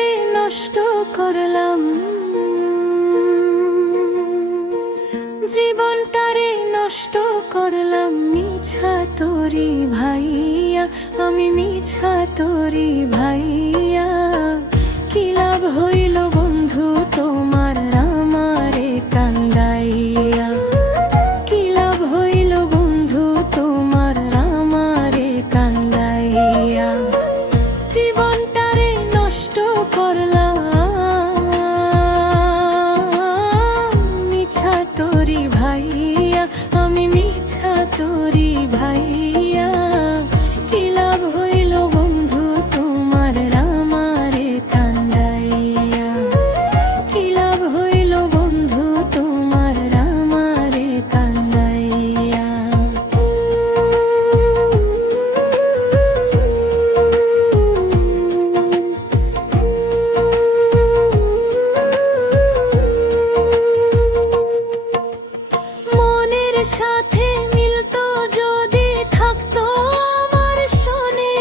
জীবনটারে নষ্ট করলাম, জীবনটারে নষ্ট করলাম মিছা তোরি ভাইয়া, আমি মিছা তোরি ভাইয়া। কি লাভ হইল বন্ধু তোমার আমারে কান্দাইয়া, কি লাভ হইল বন্ধু তোমার আমারে কান্দাইয়া। জীবনটারে নষ্ট করলাম মিছা তোরি ভাইয়া, আমি মিছা তোরি ভাইয়া। কি লাভ হইল বন্ধু তোমার আমারে কান্দাইয়া, কি লাভ হইল বন্ধু তোমার আমারে কান্দাইয়া। মনের সাথে মিলতো যদি থাকতো আমার শোনে,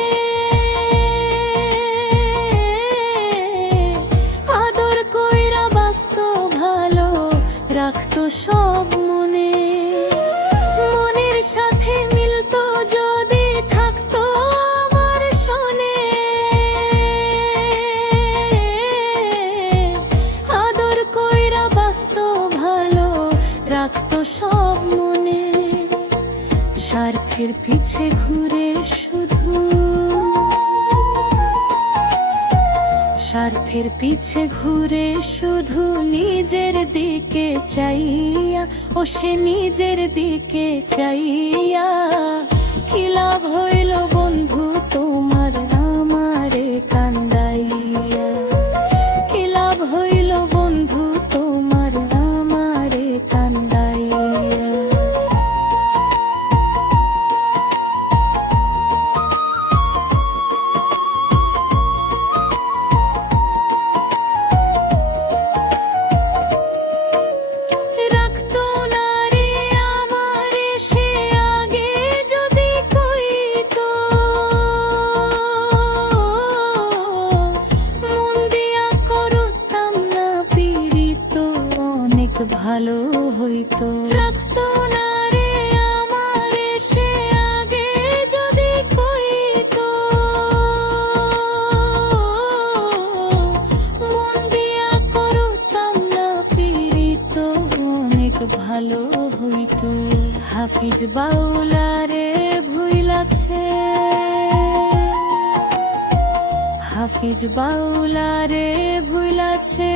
আদর কইরা বাসতো ভালো রাখতো সব মনে। মনের সাথে মিলতো যদি থাকতো আমার শোনে, আদর কইরা বাসতো ভালো রাখতো সব মনে। স্বার্থের পিছে ঘুরে শুধু, স্বার্থের পিছে ঘুরে শুধু নিজের দিকে চাইয়া, ও সে নিজের দিকে চাইয়া। কি লাভ হইল বন্ধু তোমার আমারে কান্দাইয়া, কি লাভ হইল বন্ধু তোমার আমারে কান্দাইয়া। রাখতো না রে আমারে সে আগে যদি কইতো, মন দিয়া করতাম না পীড়িত অনেক ভালো হইতো। রাখতো না রে আমারে সে আগে যদি কইতো, মন দিয়া করতাম না পীড়িত অনেক ভালো হইতো। হাফিজ বাউলারে ভুইলাছে, হাফিজ বাউলারে ভুইলাছে